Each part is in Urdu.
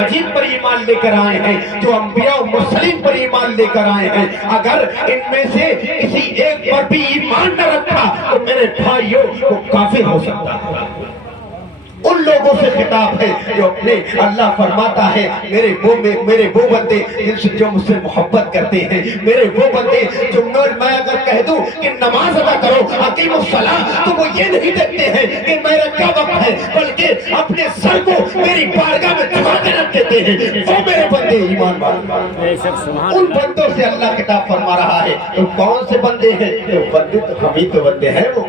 مجید پر ایمان لے کر آئے ہیں، جو انبیاء و مرسلین پر ایمان لے کر آئے ہیں، اگر ان میں سے کسی ایک پر بھی ایمان نہ رکھا تو میرے بھائیوں وہ کافر ہو سکتا ہے۔ ان لوگوں سے خطاب ہے جو اپنے اللہ فرماتا ہے میرے وہ بندے جو مجھ سے محبت کرتے ہیں، میرے وہ بندے جو میں اگر کہہ دوں کہ نماز ادا کرو اقیم الصلاۃ تو وہ یہ نہیں دیکھتے ہیں کہ میرا کیا وقت ہے، بلکہ اپنے سر کو میری بارگاہ میں جھکا کے رکھ دیتے ہیں، وہ میرے بندے ایمان والے۔ ان بندوں سے اللہ خطاب فرما رہا ہے۔ تو کون سے بندے ہیں؟ وہ بندے تو ہم ہی تو بندے ہیں۔ وہ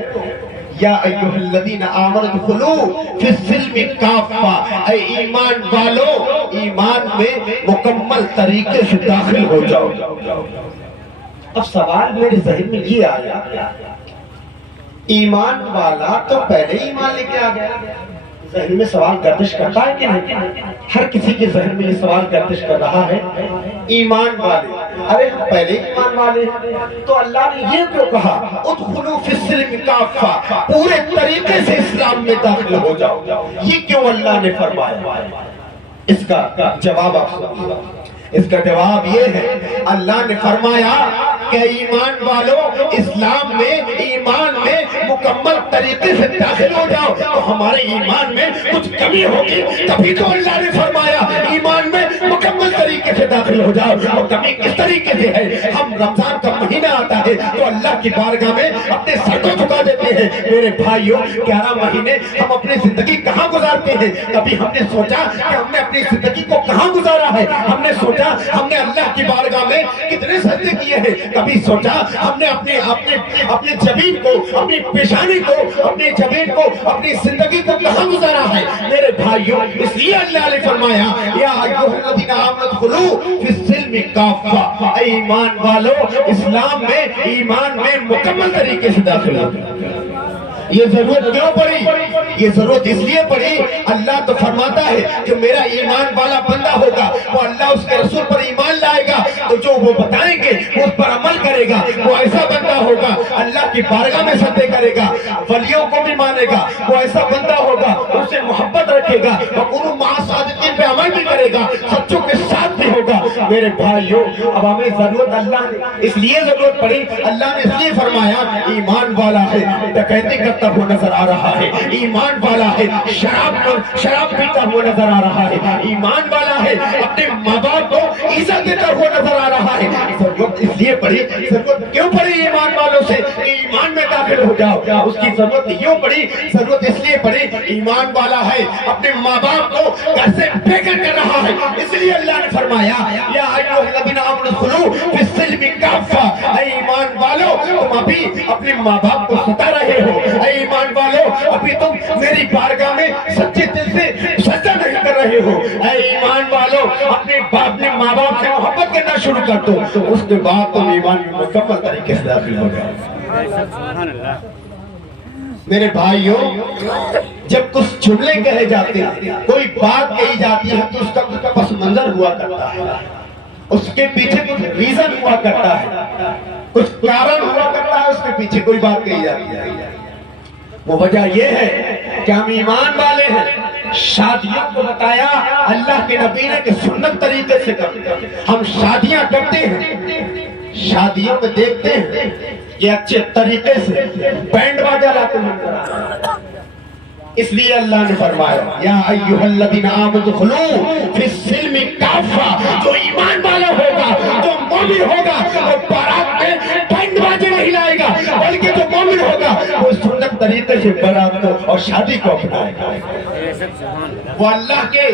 یا ایھا الذین آمنوا ادخلوا فی السلم کافہ، اے ایمان والو ایمان میں مکمل طریقے سے داخل ہو جاؤ۔ اب سوال میرے ذہن میں یہ آیا، ایمان والا تو پہلے ایمان لے کے آ گیا، ذہن میں سوال گردش کرتا ہے کہ نہیں؟ ہر کسی کے ذہن میں یہ سوال گردش کر رہا ہے، ایمان والے، ارے ہم پہلے ایمان والے ہیں تو اللہ نے یہ کیوں کہا ادخلوا فی السلم کافہ، پورے طریقے سے اسلام میں داخل ہو جاؤ، یہ کیوں اللہ نے فرمایا؟ اس کا جواب آپ سنیے۔ اس کا جواب یہ ہے، اللہ نے فرمایا کہ ایمان والو اسلام میں ایمان میں مکمل طریقے سے داخل ہو جاؤ۔ تو ہمارے ایمان میں کچھ کمی ہوگی تبھی تو اللہ نے فرمایا ایمان میں مکمل طریقے سے داخل ہو جاؤ۔ اور کمی کس طریقے سے ہے؟ ہم رمضان کا مہینہ آتا ہے تو اللہ کی بارگاہ میں اپنے سر کو جھکا دیتے ہیں۔ میرے بھائیوں 11 مہینے ہم اپنی زندگی کہاں گزارتے ہیں؟ کبھی ہم نے سوچا کہ ہم نے اپنی زندگی کو کہاں گزارا ہے؟ ہم نے سوچا ہم نے اللہ کی بارگاہ میں کتنے سجدے کیے ہیں؟ کبھی سوچا ہم نے اپنے جبین کو، اپنی پیشانی کو، اپنی جبین کو، اپنی زندگی کو کہاں گزارا ہے؟ میرے بھائیوں اس لیے اللہ نے فرمایا یا ایھا الذین آمنوا ادخلوا فی السلم کافہ، اے ایمان والو اسلام میں ایمان میں مکمل طریقے سے داخل ہو۔ یہ ضرورت کیوں پڑی؟ یہ ضرورت اس لیے پڑی، اللہ تو فرماتا ہے جو میرا ایمان والا بندہ ہوگا وہ اللہ اس کے رسول پر ایمان لائے گا تو جو وہ بتائیں گے اس پر عمل کرے گا، وہ ایسا بندہ ہوگا اللہ کی بارگاہ میں سجدے کرے گا، ولیوں کو بھی مانے گا، وہ ایسا بندہ ہوگا اس سے محبت رکھے گا، وَقُولُوا مَعَ الصَّادِقِينَ پہ عمل بھی کرے گا، سچوں کے ساتھ بھی ہوگا۔ میرے بھائیوں اب ہمیں ضرورت اللہ نے اس لیے ضرورت پڑی، اللہ نے اس لیے فرمایا ایمان والا ہے ڈکیتی کرتا ہوا نظر آ رہا ہے، ایمان والا ہے شراب پیتا ہوا نظر آ رہا ہے، ایمان والا ہے اپنے ماں باپ کو عزت دیتا ہوا نظر آ رہا ہے۔ ضرورت اس لیے پڑی، ضرورت کیوں پڑی ایمان والوں سے کہ ایمان میں داخل ہو جاؤ؟ اس کی ضرورت یوں پڑی، ضرورت اس لیے پڑی ایمان والا ہے اپنے ماں باپ کو گھر سے بے گھر کر رہا ہے، اس لیے اللہ نے فرمایا یا ایھا الذین آمنوا ادخلوا فی السلم کافہ، اے ایمان والو تم ابھی اپنے ماں باپ کو ستا رہے ہو، اے ایمان والو ابھی تم میری بارگاہ میں سچے دل سے سجدہ نہیں کر رہے ہو، اے ایمان والو اپنے ماں باپ سے محبت کرنا شروع کر دو، اس کے بعد تم ایمان میں مکمل طریقے سے داخل ہو جاؤ۔ میرے بھائیوں جب کچھ جملے کہے جاتے ہیں، کوئی بات کہی جاتی ہے تو اس کا پس منظر ہوا کرتا ہے، اس کے پیچھے کچھ ریزن ہوا کرتا ہے، کچھ کارن ہوا کرتا ہے، اس کے پیچھے کوئی بات کہی جاتی ہے۔ وہ وجہ یہ ہے کہ ہم ایمان والے ہیں۔ شادیوں کو بتایا اللہ کے نبی نے کہ سنت طریقے سے کرتے ہیں، ہم شادیاں کرتے ہیں، شادیوں میں دیکھتے ہیں یہ اچھے طریقے سے بینڈ باجا لاتے ہیں، اس لیے اللہ نے فرمایا یا ایھا الذین آمنوا ادخلوا فی السلم کافہ، جو ایمان والا ہوگا، جو مومن ہوگا وہ بارات میں بینڈ باجے نہیں لائے گا، بلکہ جو مومن ہوگا وہ سنت طریقے سے بارات کو اور شادی کو اپنائے گا، وہ اللہ کے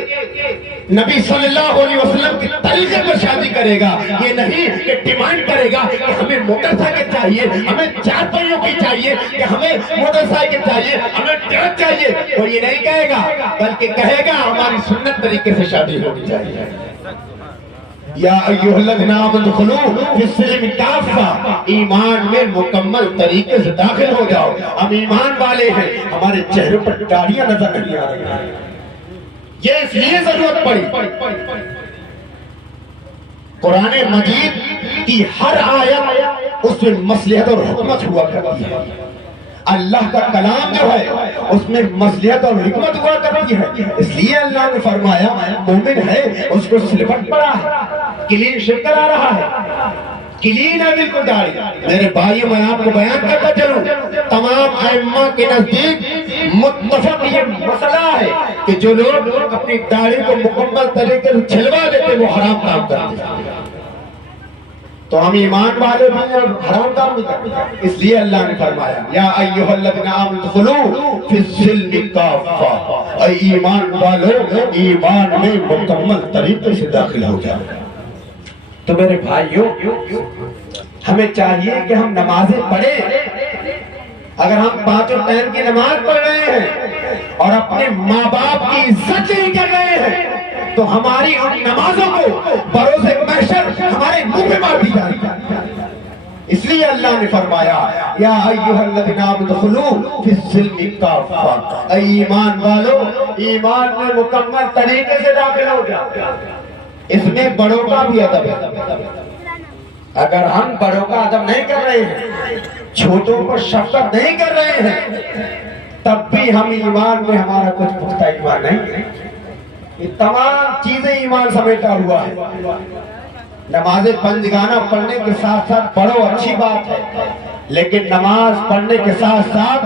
نبی صلی اللہ علیہ وسلم کے طریقے پر شادی کرے گا، یہ نہیں کہ ڈیمانڈ کرے گا کہ ہمیں موٹر سائیکل چاہیے، ہمیں 4 پہیوں کی چاہیے، کہ ہمیں موٹر سائیکل چاہیے، ہمیں ٹرک چاہیے، وہ یہ نہیں کہے گا، بلکہ کہے گا ہماری سنت طریقے سے شادی ہونی چاہیے۔ یا ایھا الذین آمنوا ادخلوا فی السلم کافہ، ایمان میں مکمل طریقے سے داخل ہو جاؤ۔ ہم ایمان والے ہیں، ہمارے چہروں پر داڑیاں نظر نہیں آ رہی ہیں، یہ اس لیے ضرورت پڑی۔ قرآن مجید کی ہر آیت اس میں مصلحت اور حکمت ہوا کرتی ہے۔ اللہ کا کلام جو ہے اس میں مصلحت اور حکمت ہوا کرتی ہے، اس لیے اللہ نے فرمایا مومن ہے اس کو سلوٹ پڑا ہے، کلین شپ کرا رہا ہے، کلین ہے بالکل داڑھی۔ میرے بھائیوں میں آپ کو بیان کرتا چلوں، تمام ائمہ کے نزدیک متفق یہ مسئلہ ہے کہ جو لوگ اپنی داڑھی کو مکمل طریقے سے چھلوا دیتے وہ حرام کام کرتے ہیں۔ تو ہم ایمان والے بھی حرام کام نہیں کرتے، اس لیے اللہ نے فرمایا یا ایھا الذین آمنوا ادخلوا فی السلم کافہ، اے ایمان والو ایمان میں مکمل طریقے سے داخل ہو جاؤ۔ تو میرے بھائیوں ہمیں چاہیے کہ ہم نمازیں پڑھیں۔ اگر ہم 5 ٹائم کی نماز پڑھ رہے ہیں اور اپنے ماں باپ کی عزت نہیں کر رہے ہیں تو ہماری ان نمازوں کو بروز محشر ہمارے منہ پہ مار دی جائے گی۔ اس لیے اللہ نے فرمایا یا ایھا الذین آمنوا ادخلوا فی السلم کافہ، اے ایمان والو ایمان میں مکمل طریقے سے داخل ہو جاؤ۔ اس میں بڑوں کا بھی ادب ہے، اگر ہم بڑوں کا ادب نہیں کر رہے ہیں، چھوٹوں کو شفقت نہیں کر رہے ہیں، تب بھی ہم ایمان میں ہمارا کچھ پختہ ایمان نہیں ہے۔ یہ تمام چیزیں ایمان سمیٹا ہوا ہے۔ نماز بندگانہ پڑھنے کے ساتھ ساتھ پڑھو، اچھی بات ہے، لیکن نماز پڑھنے کے ساتھ ساتھ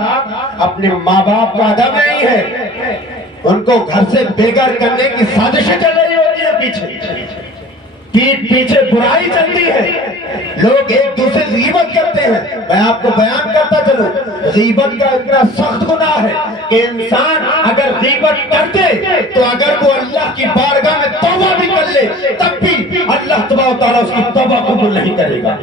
اپنے ماں باپ کا ادب نہیں ہے، ان کو گھر سے بے گھر کرنے کی سازشیں چل رہی ہوتی ہیں، پیٹھ پیچھے برائی چلتی ہے، لوگ ایک دوسرے سے غیبت کرتے ہیں۔ میں آپ کو بیان کرتا چلوں، غیبت کا اتنا سخت گناہ ہے کہ انسان اگر غیبت کرتے تو اگر وہ اللہ کی بارگاہ میں توبہ بھی کر لے تب بھی اللہ تبارک و تعالیٰ اس کی توبہ قبول نہیں کرے گا۔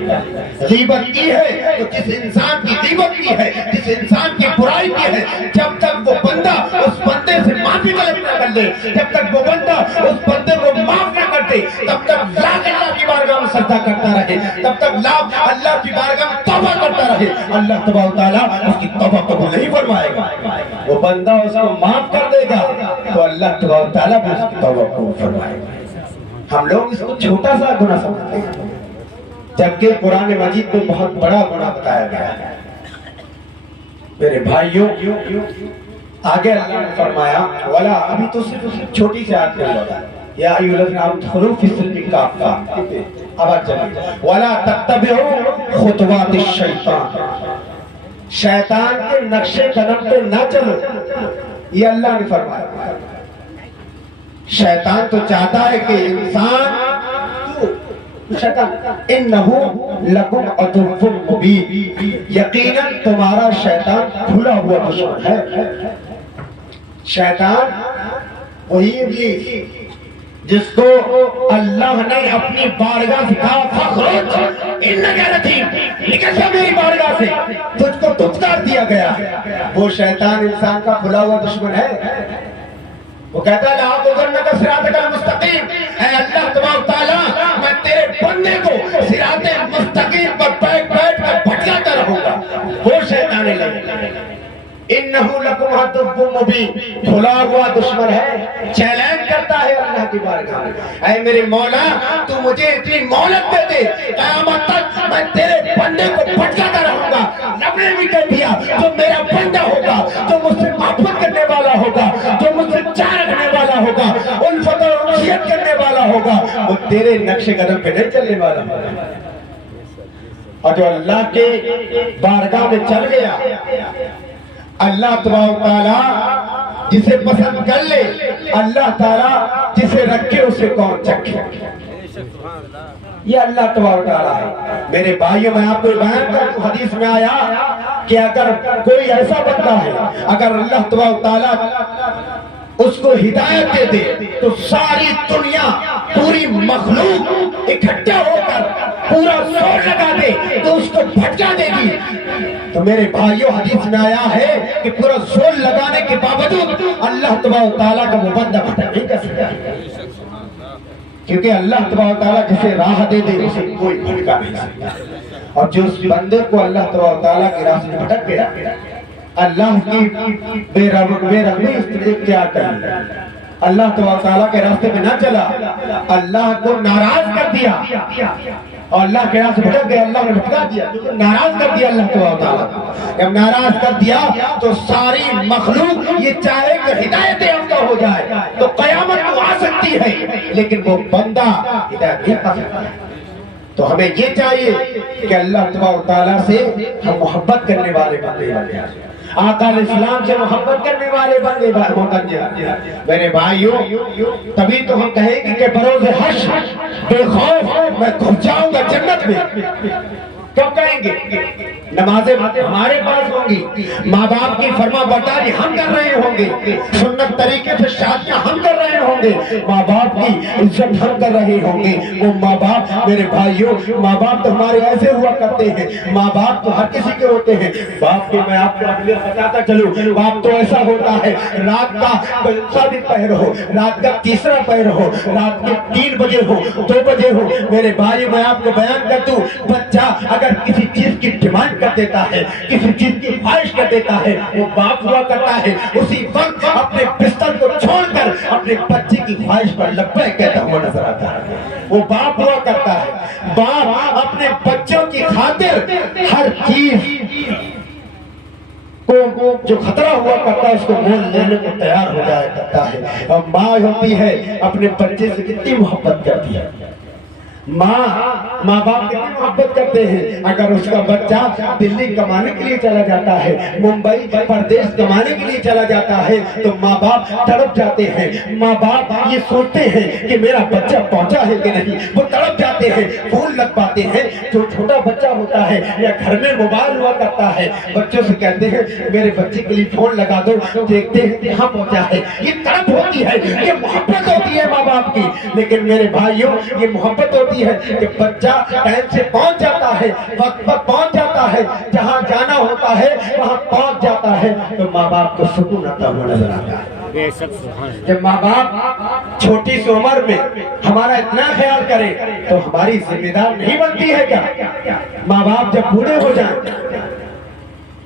غیبت کی ہے تو جس انسان کی غیبت کی ہے، جس انسان کی برائی کی ہے، جب تک وہ بندہ اس بندے سے معافی طلب نہ کر لے، جب تک وہ بندہ اس بندے کو معاف نہ کر دے، تب تک لاکھ اللہ کی بارگاہ میں سجدہ کرتا رہے، تب تک لاکھ اللہ کی بارگاہ میں توبہ کرتا رہے، اللہ تبارک و تعالیٰ اس کی توبہ قبول نہیں فرمائے گا۔ وہ بندہ اس کو معاف کر دے گا تو اللہ تبارک و تعالیٰ بھی اس کی توبہ قبول فرمائے گا۔ ہم لوگ اس کو چھوٹا سا گناہ سمجھتے ہیں، جبکہ قرآن مجید میں بہت بڑا گناہ بتایا گیا ہے۔ میرے بھائیوں آگے اللہ نے فرمایا ولا، ابھی تو صرف چھوٹی سی آیت میں بتا یا ایھا الذین آمنوا ادخلوا فی السلم کافہ، اب چلیے ولا تتبعوا خطوات الشیطان، شیطان کے نقش قدم پہ نہ چلو، یہ اللہ نے فرمایا۔ شیطان تو چاہتا ہے کہ انسان انہو لکم عدو مبین، یقیناً تمہارا شیطان کھلا ہوا دشمن ہے۔ شیطان وہی ابلیس جس کو اللہ نے اپنی بارگاہ سے کہا فخرج انک رجیم، نکل جا میری بارگاہ سے، تجھ کو دھتکار دیا گیا۔ وہ شیطان انسان کا کھلا ہوا دشمن ہے، وہ کہتا ہے لا تضرنک صراطک المستقیم، اے اللہ تبارک تعالیٰ میں تیرے بندے کو صراط مستقیم پر بیٹھ بیٹھ کر بھٹکاتا رہوں گا۔ وہ شیطان لگے انہو لکم عدو مبین، کھلا ہوا دشمن ہے، چیلنج کرتا ہے اللہ کی بارگاہ میں، اے میرے مولا تو مجھے اتنی مہلت دے دے، قیامت تک میں تیرے بندے کو بھٹکاتا رہوں گا۔ رب نے بھی کہہ دیا جو میرا بندہ ہوگا، جو مجھ سے محبت کرنے والا ہوگا، جو مجھ سے چاہ رکھنے والا ہوگا، الفت اور انشیت کرنے والا ہوگا، وہ تیرے نقش قدم پہ نہیں چلنے والا ہوگا۔ اور جو اللہ کے بارگاہ میں چل گیا، اللہ تبارک تعالیٰ جسے پسند کر لے، اللہ تعالیٰ جسے رکھے اسے کون چکھے، یہ اللہ تبارک تعالیٰ ہے۔ میرے بھائیوں میں آپ کو بیان کروں، حدیث میں آیا کہ اگر کوئی ایسا بندہ ہے، اگر اللہ تبارک تعالیٰ اس کو ہدایت دے دے تو ساری دنیا، پوری مخلوق اکٹھا ہو کر پورا زور لگا دے تو اس کو بھٹکا دے گی۔ تو میرے بھائیوں حدیث میں آیا ہے کہ پورا زور لگانے کے باوجود اللہ تبارک تعالیٰ کا وہ بندہ بھٹک نہیں کر سکتا، کیونکہ اللہ تبارک تعالیٰ جسے راہ دے دے اسے کوئی بھٹکا نہیں سکتا۔ اور جو اس بندے کو اللہ تبارک تعالیٰ کے راستے میں بھٹک گیا، اللہ کی بے رحمی اختیار کر لی، اللہ تبارک تعالیٰ کے راستے میں نہ چلا، اللہ کو ناراض کر دیا، اور اللہ کے راہ سے بھٹک گئے، اللہ نے بھٹکا دیا، ناراض کر دیا اللہ تبارک و تعالیٰ۔ جب ناراض کر دیا تو ساری مخلوق یہ چاہے کہ ہدایت یافتہ ہو جائے تو قیامت تو آ سکتی ہے، لیکن وہ بندہ ہدایت نہیں پا سکتا ہے۔ تو ہمیں یہ چاہیے کہ اللہ تبارک و تعالیٰ سے ہم محبت کرنے والے بندے بن جائیں، آقا علیہ السلام سے محبت کرنے والے بندے بن جائیں۔ میرے بھائیوں، تبھی تو ہم کہیں گے کہ بروز حشر بے خوف میں گھس جاؤں گا جنت میں۔ کب کہیں گے؟ نمازیں ہمارے پاس ہوں گی، ماں باپ کی فرما برداری ہم کر رہے ہوں گے، سنت طریقے سے شادیاں ہم کر رہے ہوں گے، ماں باپ کی عزت ہم کر رہے ہوں گے۔ وہ ماں باپ، میرے بھائیوں، ماں باپ تو ہمارے ایسے ہوا کرتے ہیں، ماں باپ تو ہر کسی کے ہوتے ہیں۔ باپ کے میں آپ کو اگلے بتاتا چلوں، باپ تو ایسا ہوتا ہے رات کا کونسا بھی پہر ہو، رات کا تیسرا پہر ہو، رات کے 3 بجے ہو، 2 بجے ہو، میرے بھائی میں آپ کو بیان کر دوں، بچہ اگر کسی چیز کی ڈیمانڈ کر دیتا ہے، کسی چیز کی خواہش کر دیتا ہے، وہ باپ ہوا کرتا ہے اسی وقت اپنے بستر کو چھوڑ کر اپنے بچے کی خواہش پر لبیک کہتا ہوا نظر آتا ہے۔ وہ باپ ہوا کرتا ہے، باپ اپنے بچوں کی خاطر ہر چیز کو جو خطرہ ہوا کرتا ہے اس کو مول لینے کو تیار ہو جایا کرتا ہے۔ اور ماں ہوتی ہے اپنے بچے سے کتنی محبت کرتی ہے، ماں باپ کتنی محبت کرتے ہیں۔ اگر اس کا بچہ دلی کمانے کے لیے چلا جاتا ہے، ممبئی پردیش کمانے کے لیے چلا جاتا ہے تو ماں باپ تڑپ جاتے ہیں۔ ماں باپ یہ سوچتے ہیں کہ میرا بچہ پہنچا ہے کہ نہیں، وہ تڑپ جاتے ہیں، پھول لگ پاتے ہیں۔ جو چھوٹا بچہ ہوتا ہے یا گھر میں موبائل ہوا کرتا ہے، بچوں سے کہتے ہیں میرے بچے کے لیے فون لگا دو، دیکھتے ہیں کہاں پہنچا ہے۔ یہ تڑپ ہوتی ہے، یہ محبت ہوتی ہے ماں باپ کی۔ لیکن میرے بھائیوں، یہ محبت ہوتی ہے کہ بچہ ٹائم سے پہنچ جاتا ہے، وقت پر پہنچ جاتا ہے، جہاں جانا ہوتا ہے وہاں پہنچ جاتا ہے تو ماں باپ کو سکون آتا ہوا نظر آتا ہے۔ جب ماں باپ چھوٹی سی عمر میں ہمارا اتنا خیال کرے تو ہماری ذمہ دار نہیں بنتی ہے کیا؟ ماں باپ جب بوڑھے ہو جائیں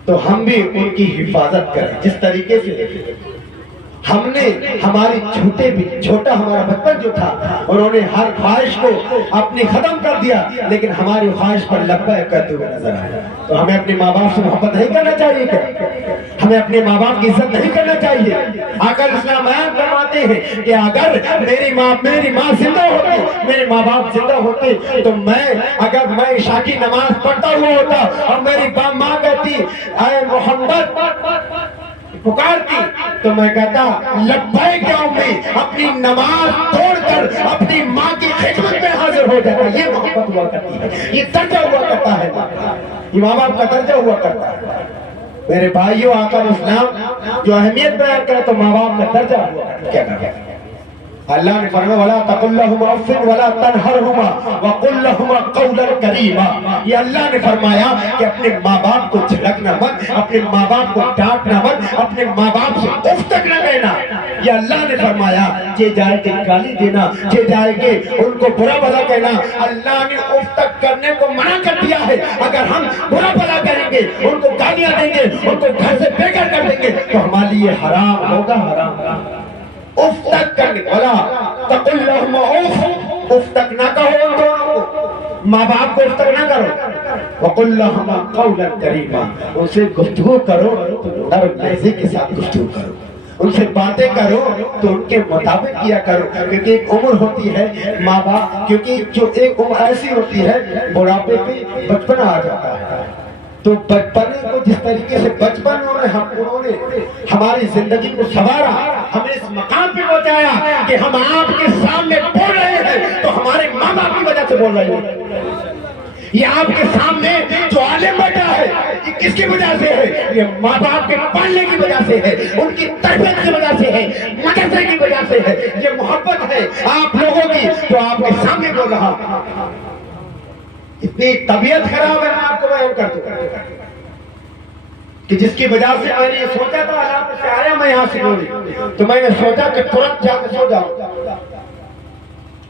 تو ہم بھی ان کی حفاظت کریں، جس طریقے سے ہم نے ہماری چھوٹا ہمارا بچپن جو تھا انہوں نے ہر خواہش کو اپنی ختم کر دیا، لیکن ہماری خواہش پر لبیک کرتے ہوئے نظر آیا۔ تو ہمیں اپنے ماں باپ سے محبت نہیں کرنا چاہیے کیا؟ ہمیں اپنے ماں باپ کی عزت نہیں کرنا چاہیے؟ اگر اسلام بیان فرماتے ہیں کہ اگر میری ماں زندہ ہوتی، میرے ماں باپ زندہ ہوتے تو اگر میں عشاء کی نماز پڑھتا ہوا ہوتا اور میری ماں کہتی اے محمد پکارتی تو میں کہتا لبیک یا امی، اپنی نماز توڑ کر اپنی ماں کی خدمت میں حاضر ہو جاتا۔ یہ محبت ہوا کرتی ہے، یہ درجہ ہوا کرتا ہے، یہ ماں باپ کا درجہ ہوا کرتا ہے۔ میرے بھائیوں، آقا اسلام جو اہمیت بیان کرے تو ماں باپ کا درجہ ہوا کرتا ہے۔ اللہ نے فرمایا وَلَا تَقُلْ لَهُمَا اُفٍّ وَلَا تَنْهَرْهُمَا وَقُلْ لَهُمَا قَوْلًا كَرِيمًا۔ یہ اللہ نے فرمایا کہ اپنے ماں باپ کو جھڑکنا مت، اپنے ماں باپ کو ڈانٹنا مت، اپنے ماں باپ سے اف تک نہ کہنا۔ یہ اللہ نے فرمایا کہ جائے کہ گالی دینا، کہ جائے کہ ان کو برا بھلا کہنا، اللہ نے اف تک کرنے کو منع کر دیا ہے۔ اگر ہم برا بھلا کریں گے، ان کو گالیاں دیں گے، ان کو گھر سے بے گھر کر دیں گے تو ہمارے لیے حرام ہوگا، حرام۔ اف تک کرنے والا تقل لہم اف تک نہ کہو ان دونوں کو، ماں باپ کو اف تک نہ کرو۔ وقل لہم قولا کریما، ان سے گفتگو کرو تو نرم لہجے کے ساتھ گفتگو کرو، ان سے باتیں کرو تو ان کے مطابق کیا کرو، کیونکہ ایک عمر ہوتی ہے ماں باپ، کیونکہ جو ایک عمر ایسی ہوتی ہے بڑھاپے پہ بچپنا آ جاتا ہے، تو بچپنے کو جس طریقے سے بچپن انہوں نے ہماری زندگی کو سنوارا، ہمیں اس مقام پہ پہنچایا کہ ہم آپ کے سامنے بول رہے ہیں تو ہمارے ماں باپ کی وجہ سے بول رہے ہیں۔ یہ آپ کے سامنے جو عالم بیٹھا ہے یہ کس کی وجہ سے ہے؟ یہ ماں باپ کے پالنے کی وجہ سے ہے، ان کی تربیت کی وجہ سے ہے، مدرسے کی وجہ سے ہے۔ یہ محبت ہے آپ لوگوں کی تو آپ کے سامنے بول رہا ہوں۔ اتنی طبیعت خراب ہے، میں آپ کو بیان کر دوں کہ جس کی وجہ سے میں نے یہ سوچا تھا اللہ سے آیا میں یہاں سے بولی تو میں نے سوچا کہ ترنت جا کے سو جاؤں،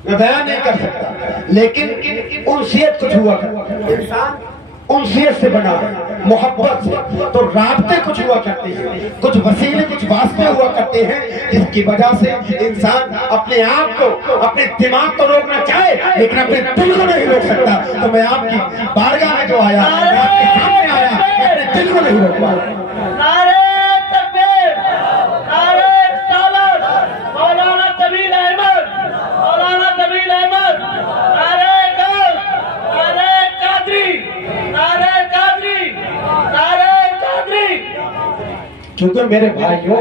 میں بیان نہیں کر سکتا، لیکن انسیت کچھ ہوا انسان انسیت سے بنا ہے، محبت سے، تو رابطے کچھ ہوا کرتے ہیں، کچھ وسیلے، کچھ واسطے ہوا کرتے ہیں، جس کی وجہ سے انسان اپنے آپ کو، اپنے دماغ کو روکنا چاہے لیکن اپنے دل کو نہیں روک سکتا۔ تو میں آپ کی بارگاہ میں جو آیا، میں آپ کے سامنے آیا، میں اپنے دل کو نہیں روک پایا۔ کیونکہ میرے بھائیوں،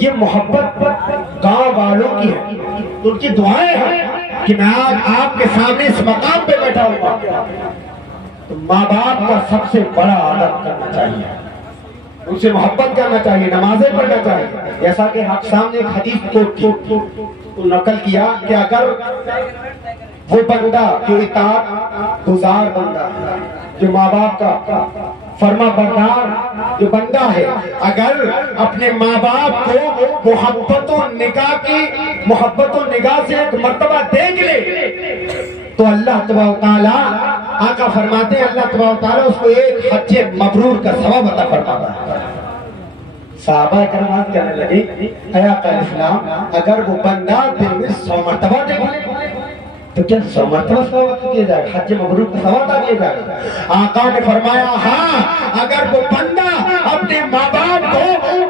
یہ محبت گاؤں والوں کی ہے، ان کی دعائیں ہیں کہ میں آج آپ کے سامنے اس مقام پہ بیٹھا ہوں۔ تو ماں باپ کا سب سے بڑا آدر کرنا چاہیے، ان سے محبت کرنا چاہیے، نمازیں پڑھنا چاہیے۔ جیسا کہ آپ سامنے ایک حدیث کو نقل کیا کہ اگر وہ بندہ جو اطاعت گزار بندہ ہے، جو ماں باپ کا فرما بردار جو بندہ ہے، اگر اپنے ماں باپ کو محبت و نگاہ سے ایک مرتبہ دیکھ لے تو اللہ تبارک و تعالیٰ، آقا فرماتے ہیں، اللہ تبارک و تعالیٰ اس کو ایک حج مبرور کا ثواب عطا فرماتا ہے۔ صحابہ کرام کہنے لگے، اے آقا اسلام، اگر وہ بندہ دن میں 100 مرتبہ دیکھ لے تو کیا 100 مرتبہ ثواب کیا جائے گا، حج مبرور کا ثواب عطا کیا جائے گا؟ آقا نے فرمایا، ہاں، اگر وہ بندہ اپنے ماں باپ کو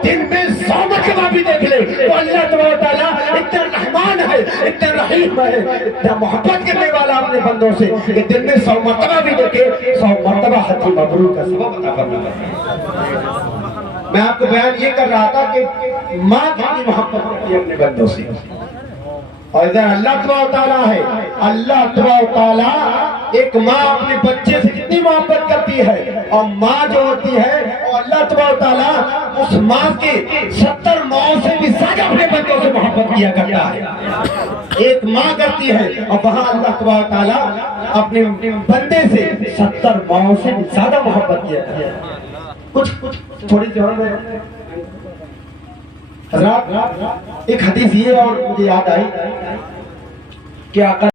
دن میں 100 مرتبہ بھی دیکھ لے تو اللہ تبارک و تعالیٰ اتنا رحمان ہے، اتنا رحیم ہے، اتنا محبت کرنے والا اپنے بندوں سے کہ دن میں 100 مرتبہ بھی دیکھے 100 مرتبہ حج مبرور کا ثواب عطا فرماتا ہے۔ میں آپ کو بیان یہ کر رہا تھا کہ ماں کتنی محبت کرتی ہے اپنے بندوں سے، اور ادھر اللہ تبارک و تعالیٰ ہے، اللہ تبارک و تعالیٰ ایک ماں اپنے بچے سے کتنی محبت کرتی ہے، اور ماں جو ہوتی ہے اور اللہ تبارک و تعالیٰ اس ماں کے 70 ماؤں سے بھی زیادہ اپنے بندوں سے محبت کیا کرتا ہے۔ ایک ماں کرتی ہے اور وہاں اللہ تبارک و تعالیٰ اپنے بندے سے 70 ماؤں سے بھی زیادہ محبت کیا کرتا ہے۔ کچھ تھوڑی سی اور میں حضرات، ایک حدیث یہ اور مجھے یاد آئی کہ آقا